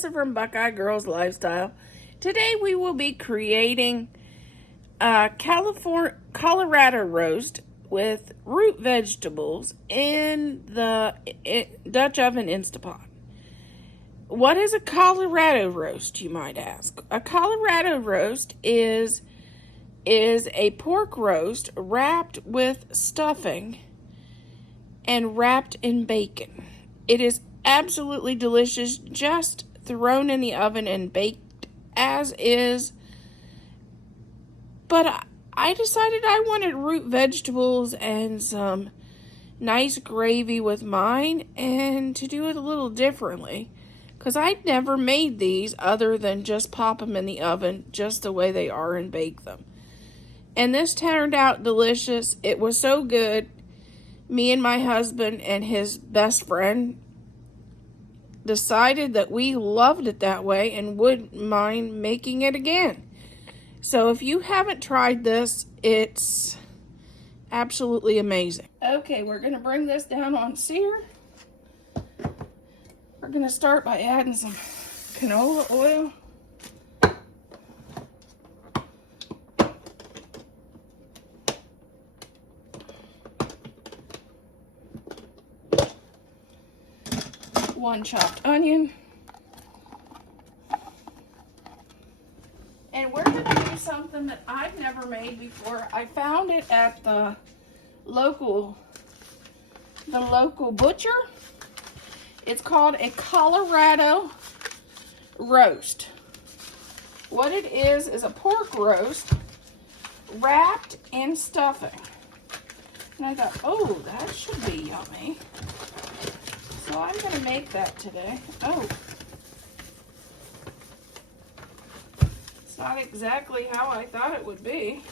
Melissa from Buckeye Girls Lifestyle. Today we will be creating a Colorado roast with root vegetables in the Dutch oven Instapot. What is a Colorado roast, you might ask? A Colorado roast is a pork roast wrapped with stuffing and wrapped in bacon. It is absolutely delicious, just thrown in the oven and baked as is. But I decided I wanted root vegetables and some nice gravy with mine, and to do it a little differently, because I'd never made these other than just pop them in the oven just the way they are and bake them. And this turned out delicious. It was so good. Me and my husband and his best friend decided that we loved it that way and wouldn't mind making it again. So if you haven't tried this, it's absolutely amazing. Okay, we're going to bring this down on sear. We're going to start by adding some canola oil. One chopped onion. And we're going to do something that I've never made before. I found it at the local butcher. It's called a Colorado roast. What it is a pork roast wrapped in stuffing. And I thought, oh, that should be yummy. So I'm going to make that today. Oh. It's not exactly how I thought it would be.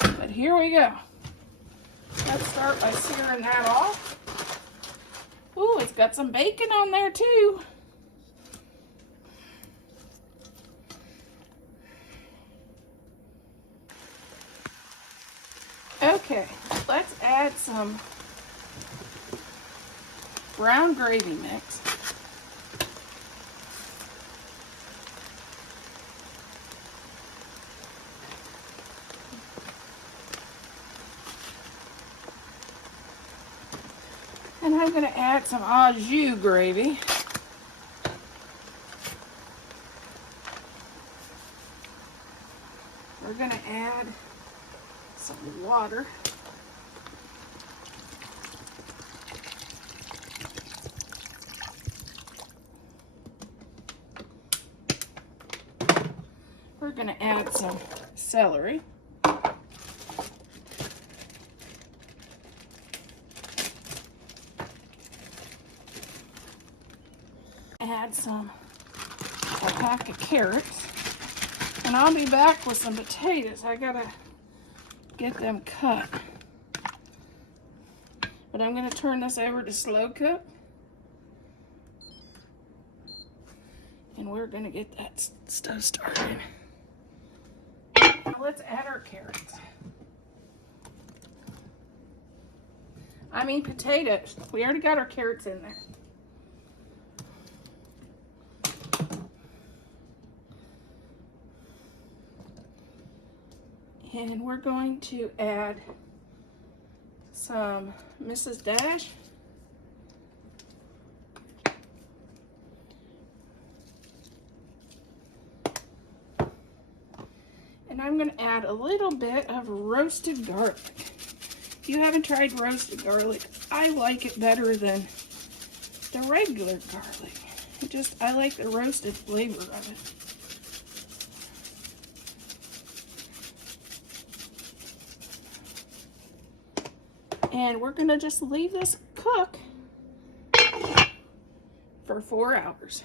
But here we go. Let's start by searing that off. Ooh, it's got some bacon on there too. Okay, let's add some brown gravy mix. And I'm going to add some au jus gravy. We're going to add some water. We're going to add some celery. Add a pack of carrots. And I'll be back with some potatoes. I gotta get them cut. But I'm going to turn this over to slow cook. And we're going to get that stuff started. Now let's add our carrots. I mean potatoes. We already got our carrots in there. And we're going to add some Mrs. Dash. And I'm going to add a little bit of roasted garlic. If you haven't tried roasted garlic, I like it better than the regular garlic. I like the roasted flavor of it. And we're going to just leave this cook for 4 hours.